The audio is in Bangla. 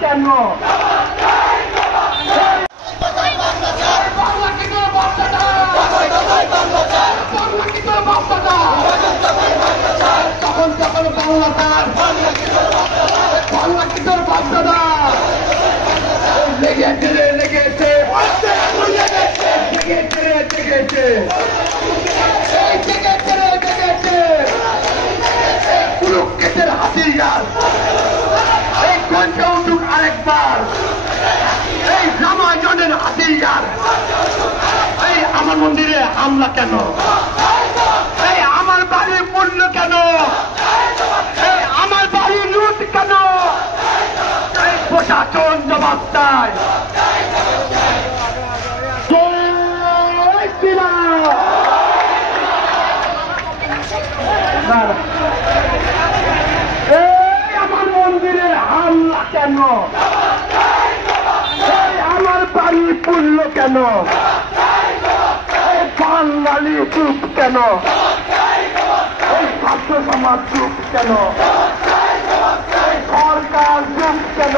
কেন? তখন যখন বাংলা তার বাংলা কি তোর বাচ্চাদা লেগেছে রে লেগেছে লেগেছে রে লেগেছে লেগেছে রে লেগেছে কুরুক্ষেত্রের হাতিয়ার এই ঘন্টা উঠুক আরেকবার এই রামায়ণের হাতিয়ার এই আমার মন্দিরে হামলা কেন? এই আমার বাড়ি পড়ল কেন? এই আমার বাড়ি লুট কেন? এই প্রশাসন জবাব চায়। এই আমার মন্দিরে হামলা কেন? এই আমার বাড়ি পড়ল কেন? এই বাঙালি চুপ কেন? এই ছাত্র সমাজ চুপ কেন? সরকার চুপ কেন?